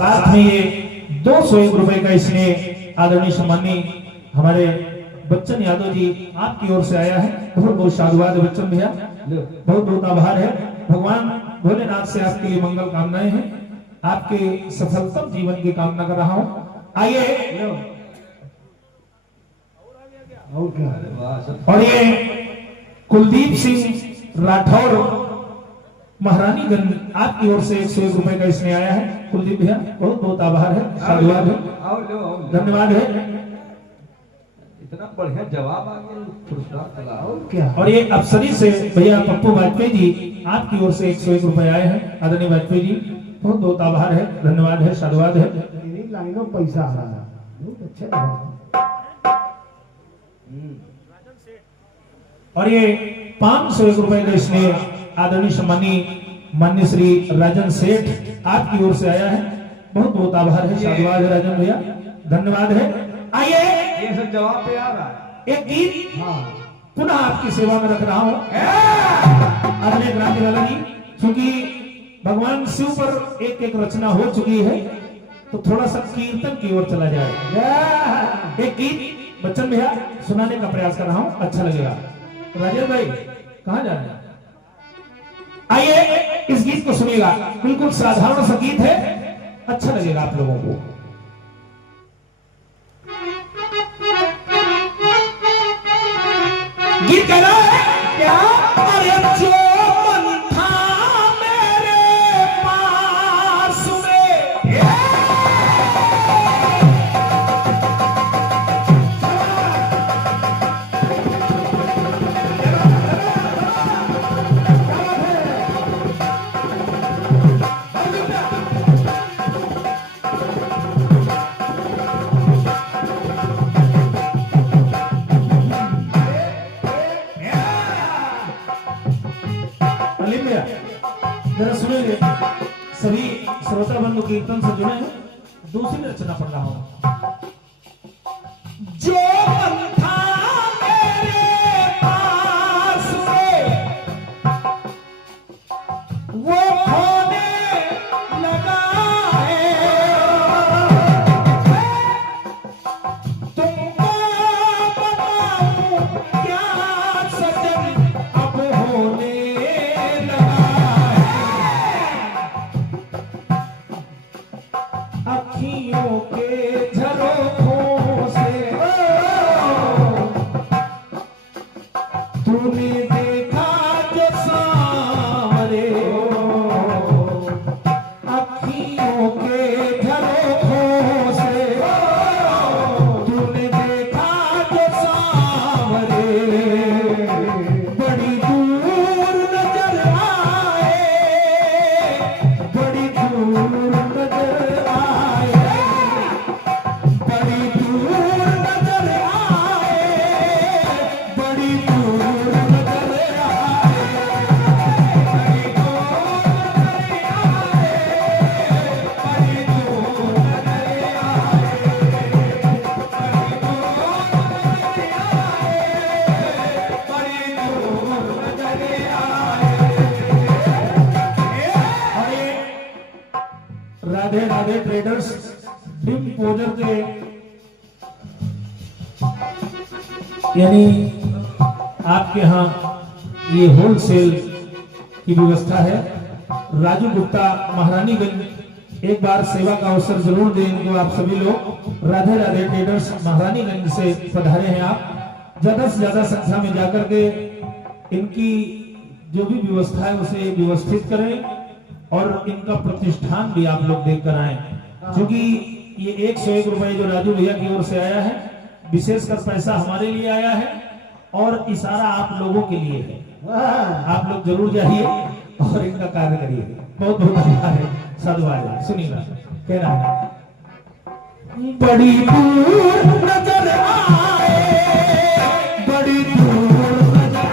साथ में ये 201 रुपए का इसने आदरणीय सम्मानी हमारे बच्चन यादव जी आपकी ओर से आया है। बहुत बहुत साधुवाद है बच्चन भैया, बहुत बहुत आभार है। भगवान भोलेनाथ से आपके लिए मंगल कामनाएं हैं, आपके सफलतम जीवन की कामना कर रहा हूं। आइए और ये कुलदीप सिंह राठौर महारानीगंज आपकी ओर से 101 रुपए का इसमें आया है। कुलदीप भैया बहुत बहुत आभार है, साधुवाद है, धन्यवाद है। इतना बढ़िया जवाब आ गया, पुरस्कार चला और क्या। और ये अफसरी से भैया पप्पू वाजपेयी जी आपकी ओर से 101 रुपए आए हैं। आदरणीय वाजपेयी जी बहुत बहुत आभार है, धन्यवाद है, साधुवाद है। लाइनों पैसा आ रहा है, बहुत अच्छा लगा। और ये 501 रुपए का इसमें आदरणीय सम्मानी मान्य श्री राजन सेठ आपकी ओर से आया है। बहुत बहुत आभार है, साधुवाद है राजन भैया, धन्यवाद है। आइए ये सब जवाब पे आ रहा है। एक गीत पुनः आपकी सेवा में रख रहा हूं आदरणीय क्रांति लाला जी, क्योंकि भगवान शिव पर एक एक रचना हो चुकी है तो थोड़ा सा कीर्तन की ओर चला जाए। एक गीत बच्चन भैया सुनाने का प्रयास कर रहा हूं, अच्छा लगेगा। राजेश भाई कहां जा रहे हैं? आइए इस गीत को सुनिएगा, बिल्कुल साधारण सा गीत है, अच्छा लगेगा आप लोगों को। गीत कह रहा है क्या? अरे जो मन था मेरे पास में जरा सुनेंगे, सभी श्रोता बंधु कीर्तन से जुड़े हैं। दूसरी रचना पढ़ रहा हूं। जो मन था मेरे पास में वो खोने लगा है, तुमको बताऊं क्या सजन अब होने अखियों के झरोखों से तूने देखा जो सामरे, अखियों के झरोखों से तूने देखा जो सामरे, बड़ी दूर नजर आए, बड़ी दूर नजर आए, बड़ी दूर नजर आए, बड़ी दूर नजर आए, बड़ी दूर नजर आए, बड़ी दूर नजर आए, बड़ी दूर नजर आए। राधे राधे ट्रेडर्स डिम पोजर के यानी आपके यहाँ ये होलसेल की व्यवस्था है। राजू गुप्ता महारानीगंज एक बार सेवा का अवसर जरूर दें इनको आप सभी लोग। राधे राधे ट्रेडर्स महारानीगंज से पधारे हैं आप, ज्यादा से ज्यादा संख्या में जाकर के इनकी जो भी व्यवस्था है उसे व्यवस्थित करें और इनका प्रतिष्ठान भी आप लोग देख कर आए, क्योंकि ये 101 रुपए जो राजू भैया की ओर से आया है, विशेषकर पैसा हमारे लिए आया है और इशारा आप लोगों के लिए है। आप लोग जरूर जाइए और इनका कार्य करिए। बहुत बहुत आभार है, साधुवाद है। सुनिएगा, कह रहा है बड़ी दूर नजर आए, बड़ी दूर नजर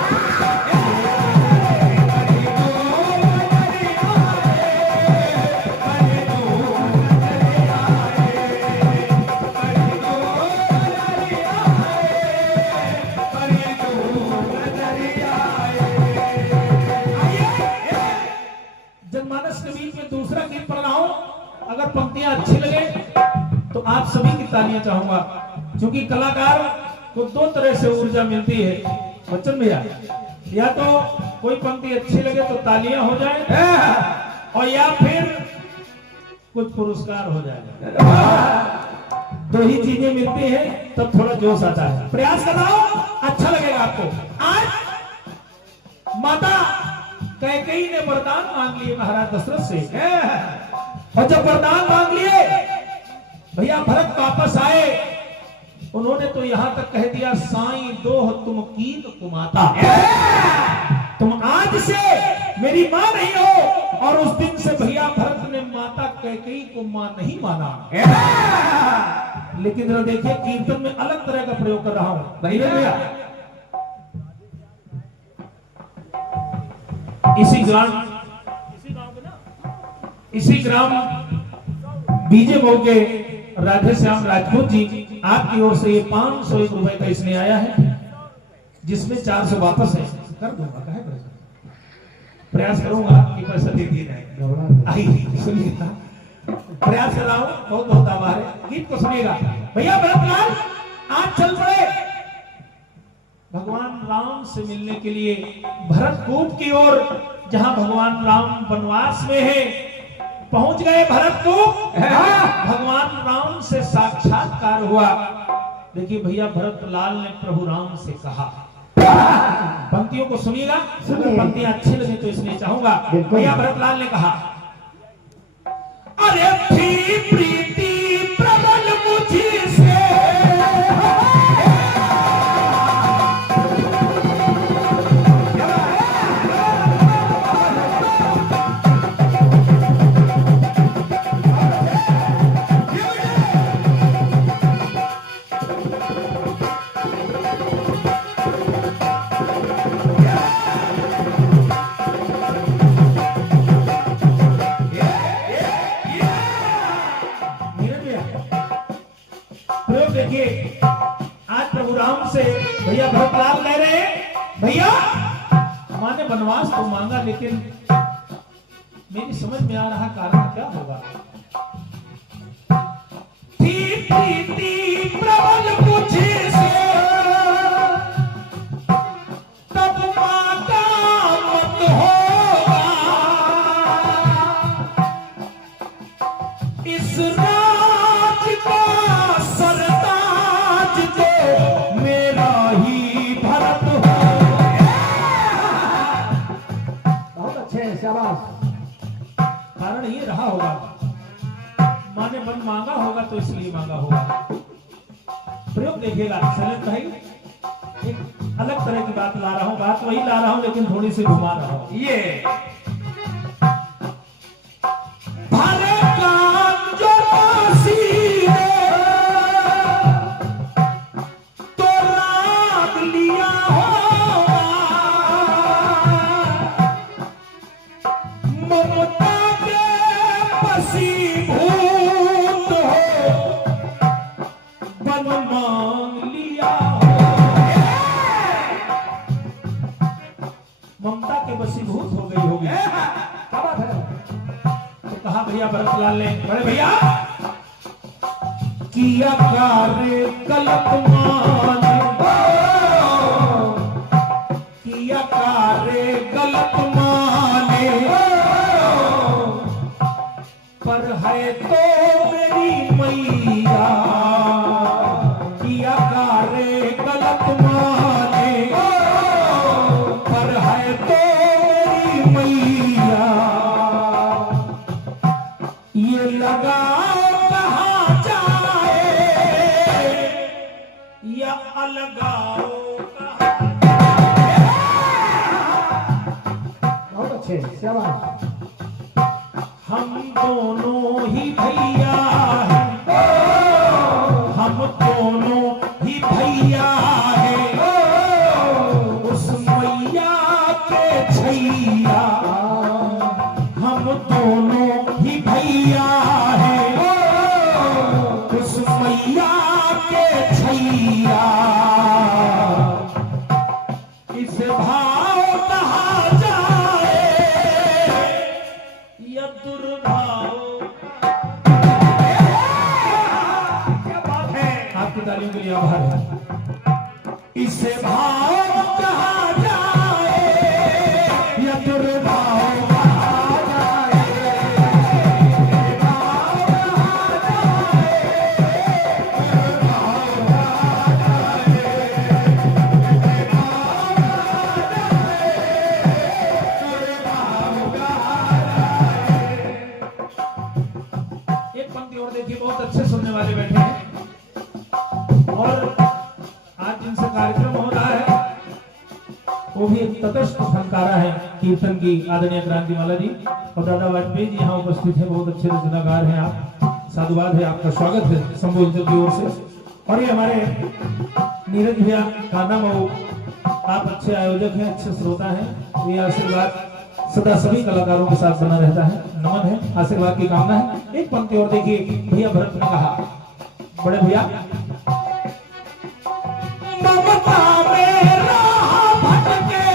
जनमानस के बीच में दूसरा गीत पढ़ रहा हूं। अगर पंक्तियां अच्छी लगे तो आप सभी की तालियां चाहूंगा, क्योंकि कलाकार को दो तरह से ऊर्जा मिलती है बच्चन भैया, या तो कोई पंक्ति अच्छी लगे तो तालियां हो जाए और या फिर कुछ पुरस्कार हो जाए। दो ही चीजें मिलती हैं तब थोड़ा जोश आता है। प्रयास कर रहा हूं, अच्छा लगेगा आपको। आज माता कैकेयी ने वरदान मांग लिए महाराज दशरथ से, और जब वरदान मांग लिए भैया भरत वापस आए, उन्होंने तो यहां तक कह दिया, साईं दोह तुम कीन कुमाता, तुम आज से मेरी मां नहीं हो। और उस दिन से भैया भरत ने माता कैकेयी को मां नहीं माना। लेकिन जरा देखिए कीर्तन में अलग तरह का प्रयोग कर रहा हूं भैया। इसी ग्राम बीजे मऊ के राधे श्याम राजपूत जी, आपकी ओर से ये 501 रुपए का इसमें आया है, जिसमें 400 वापस है। कर दूंगा, कहे प्रयास करूंगा कि पैसा दे दिए जाए। आई सुनिएगा, प्रयास कर रहा हूं, बहुत बहुत आभार है। गीत को सुनिएगा भैया। भरतलाल आज चल पड़े भगवान राम से मिलने के लिए भरतकूप की ओर, जहां भगवान राम वनवास में है। पहुंच गए भरतकूप, भगवान राम से साक्षात्कार हुआ। देखिए भैया भरतलाल ने प्रभु राम से कहा, पंक्तियों को सुनिएगा, पंक्तियां अच्छी लगे तो इसलिए चाहूंगा। भैया भरतलाल ने कहा, अरे थी प्रीति प्रबल मुझसे, देखिए आज प्रभु राम से भैया भरतलाल कह रहे हैं, भैया हमारे वनवास तो मांगा, लेकिन मेरी समझ में आ रहा कारण क्या होगा। थी प्रीति प्रबल मुझसे, तब माता मत होगा, इस राज का सरताज तो मेरा ही भरत हो। बहुत अच्छे, शाबाश। कारण ये रहा होगा, माँ ने मन मांगा होगा तो इसलिए मांगा होगा। प्रयोग देखिएगा शैलेंद्र भाई, एक अलग तरह की बात ला रहा हूं, बात वही ला रहा हूं लेकिन थोड़ी सी घुमा रहा हूं। ये ममता के वशीभूत हो गई होगी। क्या बात है? तो कहा भैया भरतलाल ने, बड़े भैया किया कार्य गलत माने, किया कार्य गलत माने, पर है तो मेरी मैया, किया कार्य गलत माने, पर है तो मेरी मैया, ये लगाओ कहाँ जाए या अलगाओ कहाँ जाए। बहुत अच्छे, शाबाश। हम दोनों ही भैया हैं, हम दोनों ही भैया हैं, उस मैया के छैया, हम दोनों ही भैया हैं, उस मैया के छैया, इस भाव कहा जाए या दुर्भाव। जी आभार है। इसे भाव कहा जाए या दुर्भाव कहा जाए, भाव कहा जाए, दुर्भाव कहा जाए, भाव कहा जाए। एक पंक्ति और देखिए, बहुत अच्छे सुनने वाले बैठे हैं और आज जिनसे कार्यक्रम हो रहा है वो भी तटस्थ फनकारा है कीर्तन की, आदरणीय क्रांतिमाला जी और दादा वाजपेयी जी यहाँ उपस्थित है। बहुत अच्छे रचनाकार हैं आप, साधुवाद है, आपका स्वागत है शंभू अंचल की ओर से। और ये हमारे नीरज भैया काना मऊ, आप अच्छे आयोजक हैं, अच्छे श्रोता हैं। ये आशीर्वाद सदा सभी कलाकारों के साथ बना रहता है, नमन है, आशीर्वाद की कामना है। एक पंक्ति और देखिए, भैया भरत ने कहा, बड़े भैया, ममता में राह भटके,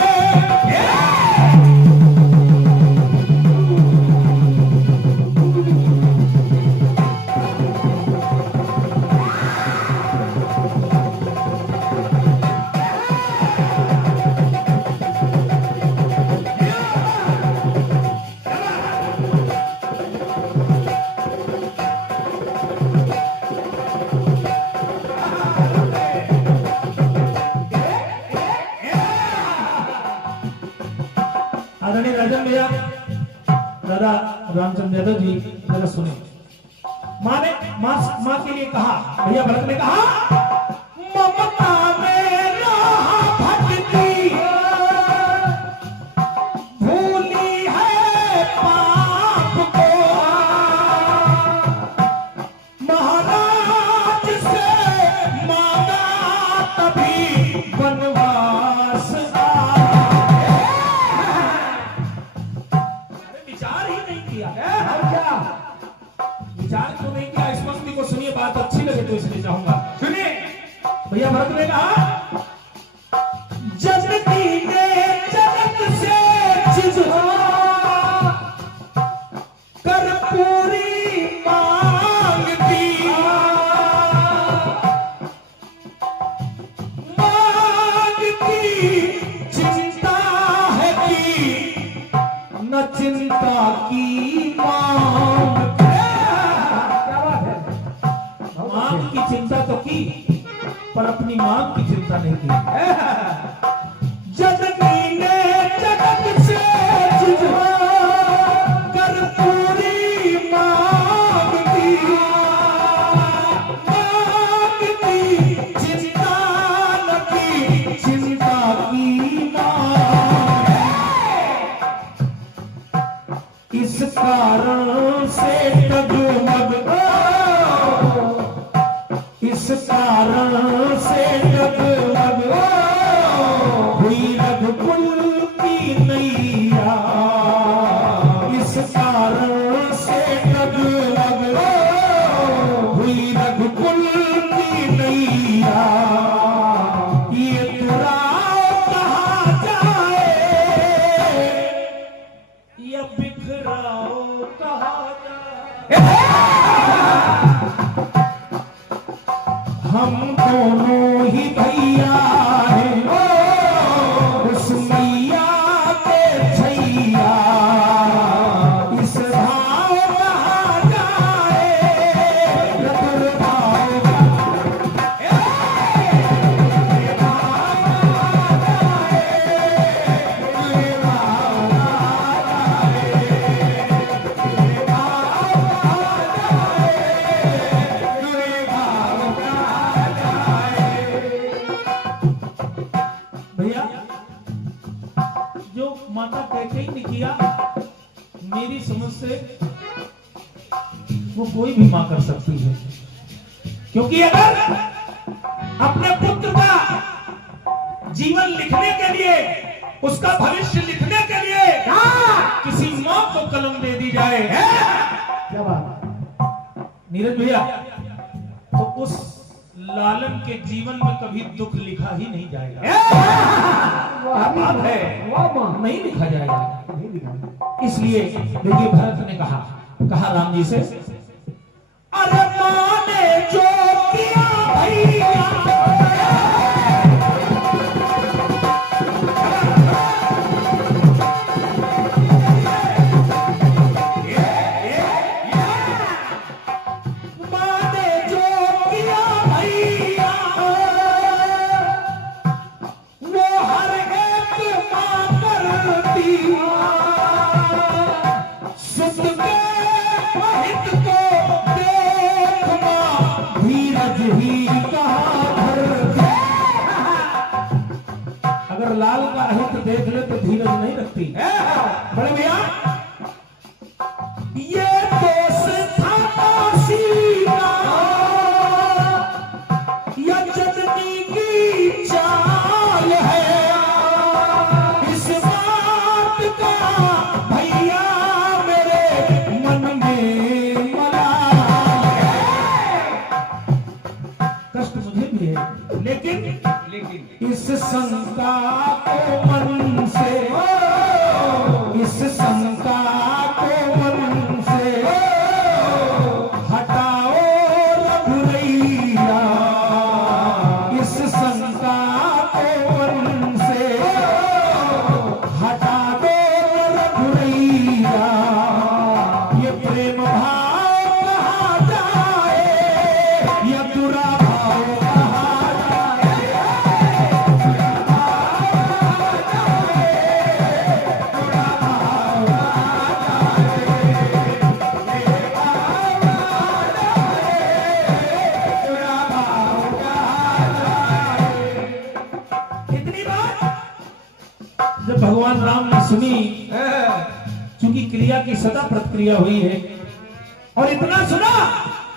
आदरणीय राजन भैया, दादा रामचंद्र यादव जी, जरा सुने। माँ ने माँ के लिए कहा, भैया भरत ने कहा, ममता में राह भटकी, भूली है पाप को, महाराज से मांगा तभी वनवास विचार क्यों नहीं किया? इस पंक्ति को सुनिए, बात अच्छी लगे तो इसलिए चाहूंगा सुनिए। भैया भरत ने कहा, जननी ने जनक से चिजवा कर पूरी मांग दी, मांग की चिंता है की न चिंता की मांग, की चिंता तो की पर अपनी मांग की चिंता नहीं की। जननी ने जगत से चिजवा कर पूरी मांग दी, मांग की चिंता न की चिंता की मांग, इस कारण से डगमग, इस कारण से डगमग हुई रघुकुल की नैया, इस कारण से डगमग हुई रघुकुल की नैया। ये तुराव कहा जाए या बिखराव कहा जाए, हम दोनों ही भैया हैं उस मैया के छैया, इस भाव कहा जाए दुर्भाव भैया। जो माता कैकेयी ने किया, मेरी समझ से वो कोई भी मां कर सकती है, क्योंकि अगर अपने पुत्र का जीवन लिखने के लिए, उसका भविष्य लिखने के लिए किसी मां को कलम दे दी जाए, क्या बात, नीरज भैया, तो उस लालन के जीवन में कभी दुख लिखा ही नहीं जाएगा। बात है, नहीं लिखा जाएगा। इसलिए देखिए, भरत ने कहा राम जी से, अरे माँ ने जो किया भैया साहित्य देख ले तो धीरज नहीं रखती। बड़े भैया ये दोस्त था काशी का या जननी की चाल है, इस बात का भैया मेरे मन में मलाल है। कष्ट मुझे भी है, लेकिन इस शंका को मन से, इस शंका को मन से हटाओ रघुरैया, इस शंका को मन से हटा दो रघुरैया। ये प्रेम भाव कहा जाए या बुरा भाव कहा जाए, इतनी बात जब भगवान राम ने सुनी, चूंकि क्रिया की सदा प्रतिक्रिया हुई है और इतना सुना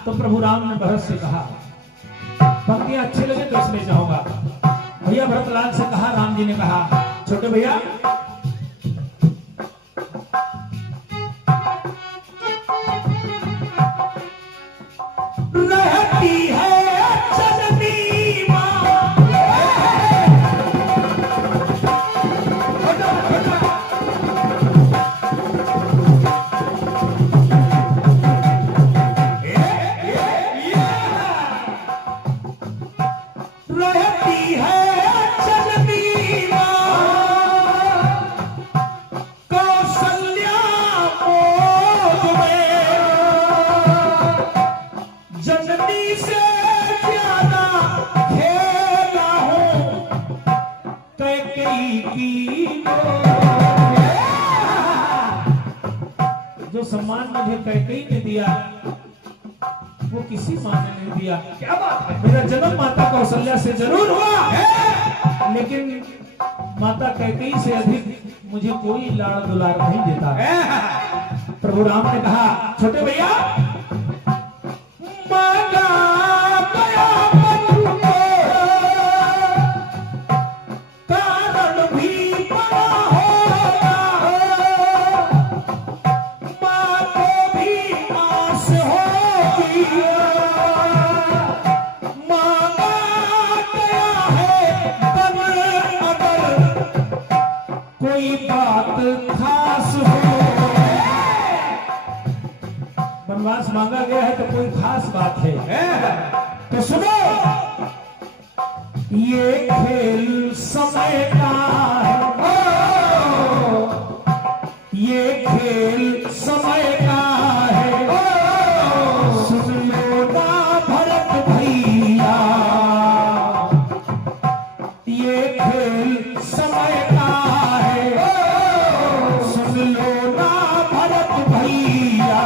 तो प्रभु राम ने भरत से कहा, पंक्तियां अच्छे लगे तो इसमें चाहूंगा। भैया भरतलाल से कहा, राम जी ने कहा, छोटे भैया रहती है जननी मां, रहती है जननी मां, कौशल्या मोद में, जननी से ज्यादा खेला हूं कैकेयी की गोद। जो सम्मान मुझे कैकेयी ने दिया वो किसी मां ने नहीं दिया। क्या बात है, मेरा जन्म माता कौशल्या से जरूर हुआ है, लेकिन माता कैकेयी से अधिक मुझे कोई लाड़ दुलार नहीं देता। प्रभु राम ने कहा, छोटे भैया मांगा गया बंधु को, कारण भी बड़ा होगा, मां को भी आस होगी, मांगा गया है तब अगर कोई बात खास हो। वनवास मांगा गया है तो कोई खास बात है तो सुनो, ये खेल समय का है, ये खेल समय का है, सुन लो ना भरत भैया, ये खेल समय का है, सुन लो ना भरत भैया।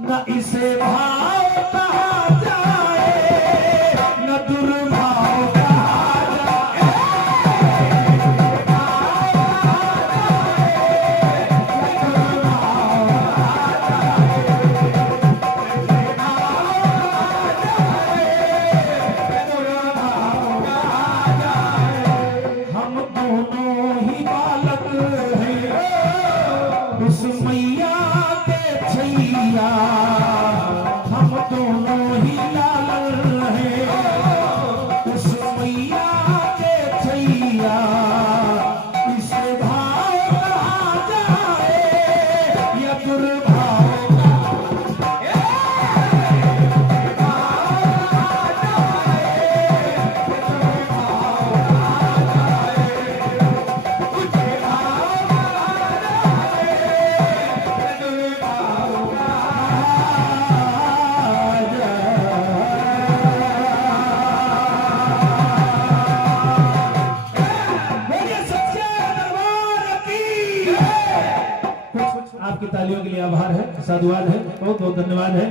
न इसे भाव कहा जाए न दुर्भाव कहा जाए, हम दोनों ही बालक हैं उस मैया के छैया, हम दोनों ही लाल हैं उस मैया के छैया। इसे भाव कहा जाए या दुर्भाव आपकी तालियों के लिए आभार है, साधुवाद है, बहुत बहुत धन्यवाद है।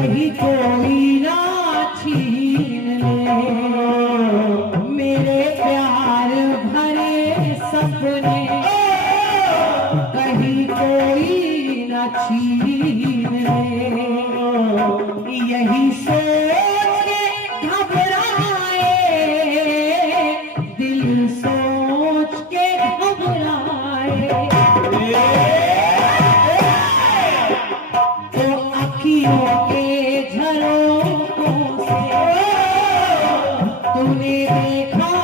कहीं कोई ना छीन ले मेरे प्यार भरे सपने, कहीं कोई ना छीन ले। यही सोच के घबराए, दिल सोच के घबराए, तो अखियों के झरोकों से तूने देखा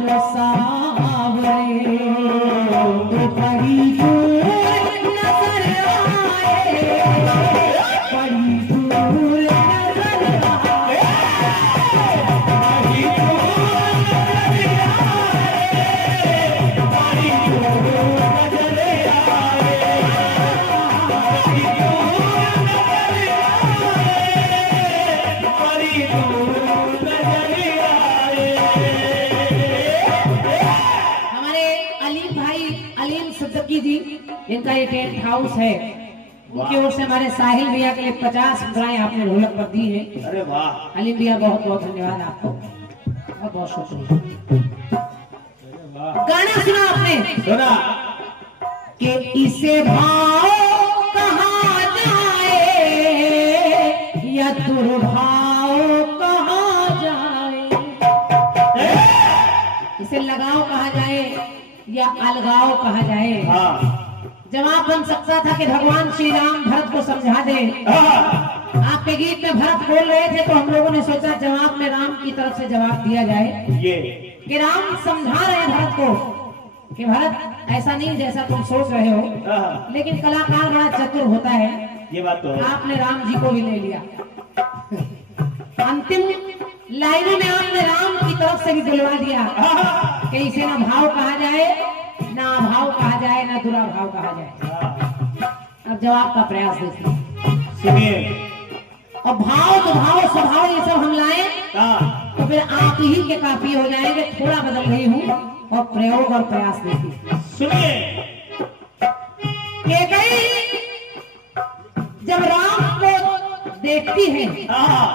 जो सावरे, तो कहीं दूर नजर आए, कहीं दूर नजर आए, कहीं दूर नजर आए, कहीं दूर नजर आए, कहीं दूर नजर आए, कहीं दूर नजर आए। हमारे अलीम भाई अलीम सिद्दीकी जी, जिनका ये टेंट हाउस है, उनकी ओर से हमारे साहिल भैया के लिए 50 मुद्राएं आपने ढोलक पर दी है। अरे वाह, अलीम भैया बहुत बहुत धन्यवाद आपको, बहुत बहुत शुक्रिया। गाना सुना आपने सुना। कि इसे भाव कहा जाए या दुर्भाव कहा जाए, इसे लगाव कहा जाए या अलगाव कहा जाए। हाँ जवाब बन सकता था कि भगवान श्री राम भरत को समझा दे। हाँ, आपके गीत में भरत बोल रहे थे तो हम लोगों ने सोचा जवाब में राम की तरफ से जवाब दिया जाए ये कि राम समझा रहे हैं भरत को कि भरत ऐसा नहीं जैसा तुम सोच रहे हो। हाँ, लेकिन कलाकार बड़ा चतुर होता है, ये बात तो है। आपने राम जी को भी ले लिया। अंतिम लाइनों में आपने राम की तरफ से भी दिलवा दिया कि इसे ना भाव कहा जाए, ना अभाव कहा जाए, ना दुराभाव कहा जाए। अब जवाब का प्रयास देखिए। सुनिए। और भाव तो भाव स्वभाव ये सब हम लाए हाँ, तो फिर आप ही के काफी हो जाएंगे। थोड़ा बदल गई हूँ और प्रयोग और प्रयास देखिए। सुनिए। ये गई जब राम को देखती है, हाँ,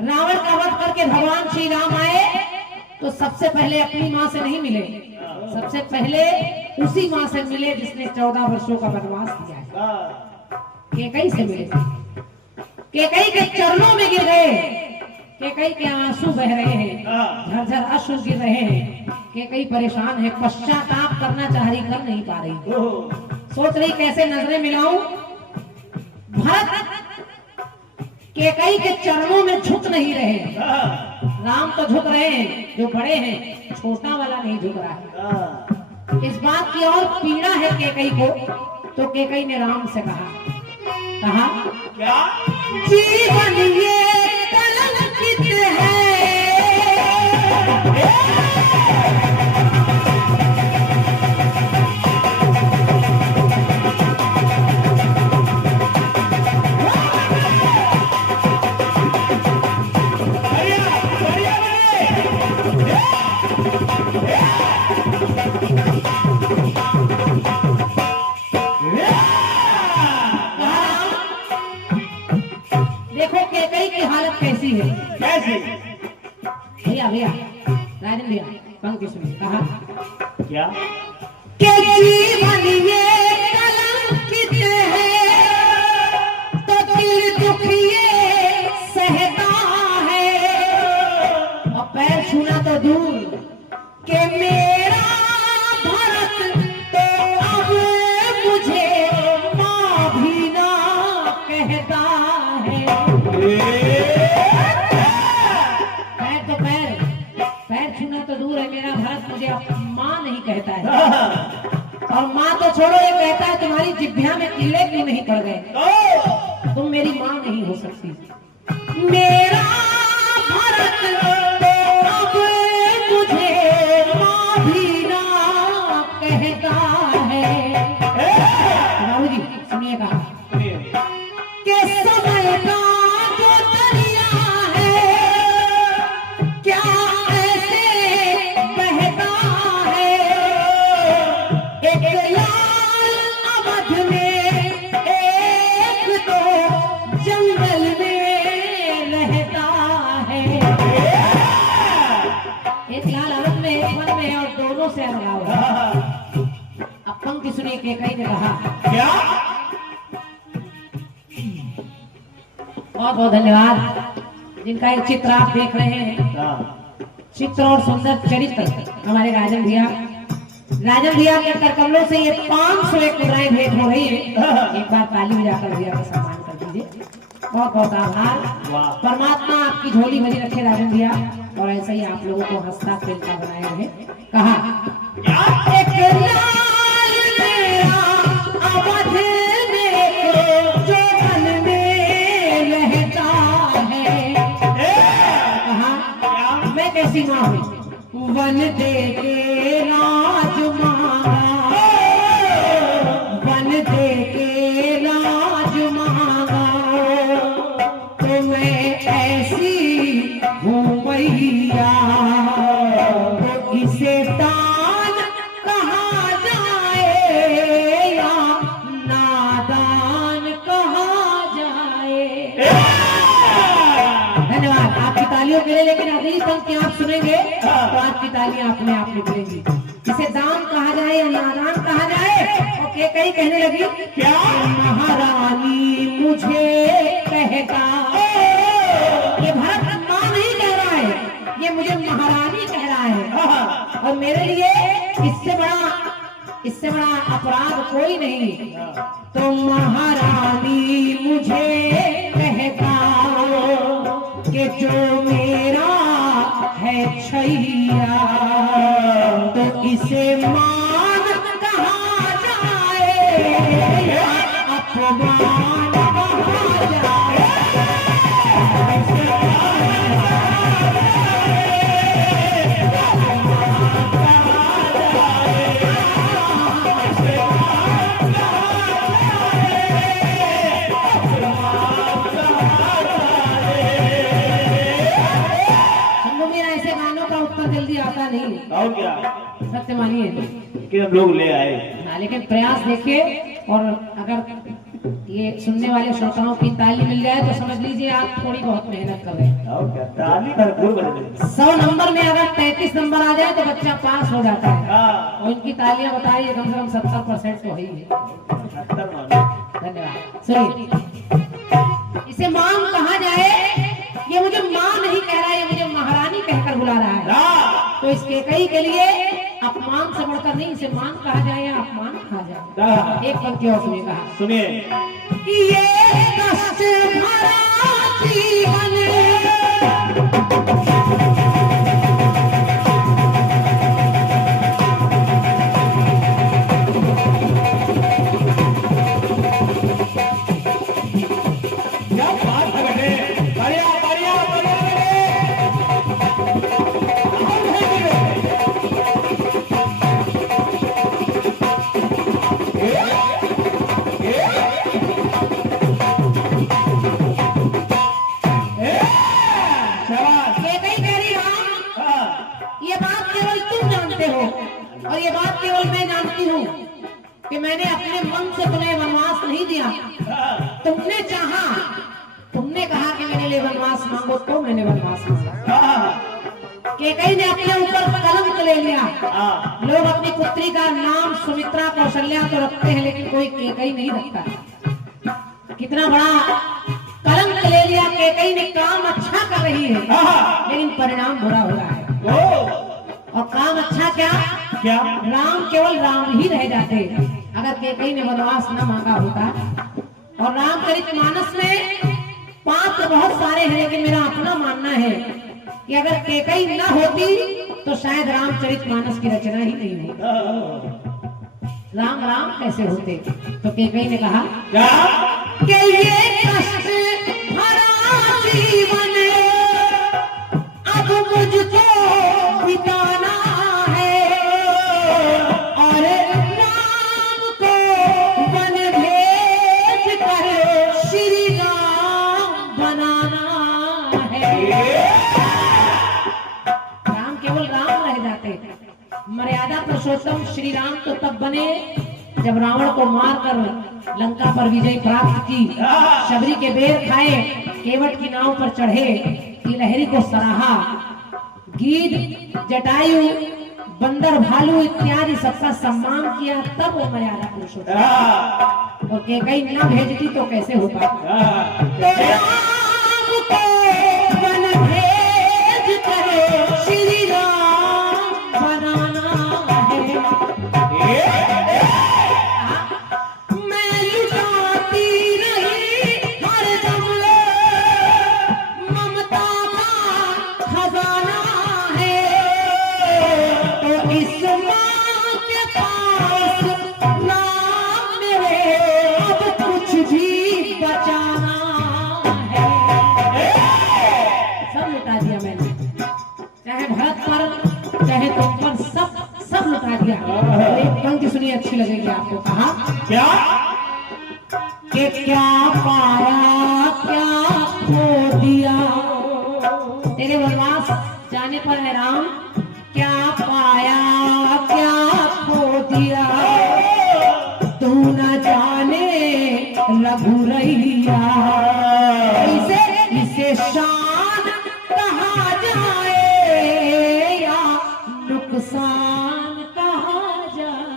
रावण का वध करके भगवान श्री राम आए तो सबसे पहले अपनी माँ से नहीं मिले, सबसे पहले उसी माँ से मिले जिसने 14 वर्षों का वनवास किया है। हाँ, केकई से मिले, केकई के चरणों में गिर गए, केकई के आंसू बह रहे हैं, झरझर अश्रु गिर रहे हैं। केकई परेशान है, पश्चाताप करना चाह रही, कर नहीं पा रही, सोच रही कैसे नजरें मिलाऊं। भरत केकई के चरणों में झुक नहीं रहे, राम तो झुक रहे हैं, जो बड़े हैं, छोटा वाला नहीं झुक रहा है। हाँ, इस बात की और पीड़ा है केकई को, तो केकई ने राम से कहा क्या? जीवन ये कलंकित है, देखो केकई की हालत कैसी है। कैसी? भैया भैया राजन भैया पंक्ति सुनिए। कहा क्या? कि जीवन ये कलंकित है, तो दिल दुख ये सहता है। और पैर छूना तो दूर कि मेरा भरत तो अब मुझे माँ भी ना कहता है। पैर तो पैर छूना तो दूर है, मेरा भरत मुझे माँ नहीं कहता है। और माँ तो छोड़ो, ये कहता है तुम्हारी जिभ्या में कीड़े क्यों नहीं पड़ गए, तुम मेरी माँ नहीं हो सकती। मेरा भरत तो अब मुझे माँ भी ना कहता है। राहुल जी सुनिए, कहा कि समय का जो दरिया है क्या ऐसे बहता है। एक लाल अवध में, एक तो जंगल में, सुनिए केकई ने कहा। क्या? बहुत बहुत धन्यवाद। जिनका एक चित्र आप देख रहे हैं, हाँ। चित्र और सुंदर चरित्र हमारे राजन भैया के कर कमलों से ये 501 मुद्राएं भेंट हो रही है। एक बार ताली बजाकर भैया का सम्मान कर दीजिए। बहुत बहुत आभार। वाह। परमात्मा आपकी झोली भरी रखे राजन भैया, और ऐसे ही आप लोगों को हंसता खेलता बनाए रहे। कहा एक लाल मेरा अवध में जो मन में रहता है। कहा मैं कैसी माँ हूँ, वन दे के राज मांगा, वन दे के राज मांगा, तो मैं ऐसी हूँ मैया, तो इसे दान कहा जाए या नादान कहा जाए। धन्यवाद आपकी तालियों के लिए। लेकिन अगली पंक्ति आप सुनेंगे तो आपकी तालियां अपने आप निकलेंगी। इसे दान कहा जाए या नादान कहा जाए। और केकई कहने लगी, क्या महारानी मुझे कहता। ये भरत मां नहीं कह रहा है, ये मुझे महारानी कह रहा है। और मेरे लिए इससे बड़ा अपराध कोई नहीं। तो महारानी मुझे कहता कि जो मेरा है छैया, तो इसे मान कहा जाए या अपमान कहा जाए। जल्दी आता नहीं, और क्या? सत्य मानिए कि हम लोग ले आए। हाँ, लेकिन प्रयास देखिए। और अगर ये सुनने वाले श्रोताओं की ताली मिल जाए तो समझ लीजिए आप थोड़ी बहुत मेहनत कर रहे हैं। और क्या? ताली भरपूर बजे। 100 नंबर में अगर 33 नंबर आ जाए तो बच्चा पास हो जाता है। हाँ। और उनकी तालियां बताइए कम से कम 70% तो ही है। 70 मानो। धन्यवाद। सुनिए, इसे मां कहा जाए, ये मुझे मां नहीं कह रहा है, ये मुझे महारानी कहकर बुला रहा है। तो इस केकई के लिए अपमान से बढ़कर नहीं, इसे मान कहा जाए या अपमान कहा जाए। एक पंक्ति और सुनिए। कहा सुनिए, ये कष्ट भरा जीवन क्या बात है बेटे, बढ़िया बढ़िया बढ़िया और ये बात केवल मैं जानती हूँ कि मैंने अपने मन से तुम्हें वनवास नहीं दिया। तुमने चाहा, तुमने कहा कि मेरे लिए वनवास मांगो तो मैंने वनवास मांगा। केकई ने अपने ऊपर कलंक ले लिया। लोग अपनी पुत्री का नाम सुमित्रा कौशल्या तो रखते हैं, लेकिन कोई केकई नहीं रखता। कितना बड़ा कलंक ले लिया। केकई ने काम अच्छा कर रही है, लेकिन परिणाम बुरा हो रहा है। और काम अच्छा क्या क्या? राम केवल राम ही रह जाते अगर केकई ने वनवास न मांगा होता। और रामचरितमानस में पात्र बहुत सारे हैं, लेकिन मेरा अपना मानना है कि अगर केकई न होती तो शायद रामचरितमानस की रचना ही नहीं होती। राम राम कैसे होते? तो केकई ने कहा क्या? कि ये कष्ट भरा जीवन अब मुझको बिताना है, और राम को वन भेज कर श्री राम बनाना है। राम केवल राम रह जाते। मर्यादा पुरुषोत्तम श्री राम तो तब बने जब रावण को मारकर लंका पर विजय प्राप्त की, शबरी के बेर खाए, केवट की नाव पर चढ़े, लहरी को सराहा, गीध जटायु बंदर भालू इत्यादि सबका सम्मान किया, तब वो मर्यादा पुरुषोत्तम। हाँ, और कई ना भेजती तो कैसे हो पाता। हाँ। तो राम को वन भेज कर श्री राम बनाना है। मैं लुटाती रही हरदम ममता का खजाना है। तो इस माँ के पास नाम मेरे अब कुछ भी बचाना है। सब लुटा दिया मैंने, चाहे भरत पर चाहे तुम पर, सब लुटा दिया। तो एक पंक्ति सुनिए, अच्छी लगेगी आपको। कहा क्या? कि क्या पाया क्या खो दिया, तेरे वनवास जाने पर है राम, क्या पाया क्या खो दिया, तू न जाने रघुरैया। इसे शान कहा जाए या नुकसान कहा जाए।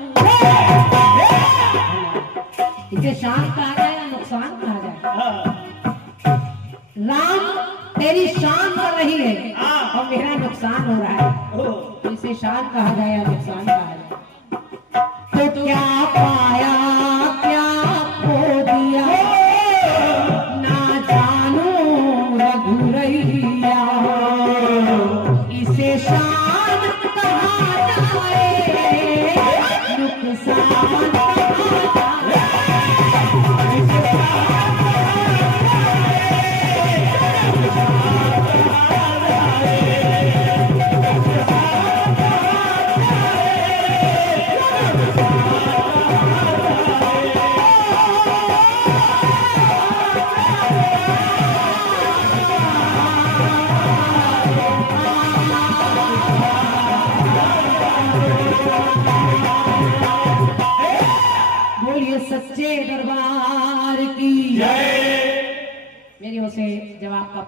इसे शान कहा जाए या नुकसान कहा जाए। राम तेरी शान कर रही है और मेरा नुकसान हो रहा है। इसे शान कहा जाए या नुकसान कहा जाए। तो क्या पाया क्या खो दिया, ना जानू रघुरैया। इसे शान कहा जाए नुकसान कहा जाए। बोलिए सच्चे दरबार की जय। मेरी ओर से जवाब का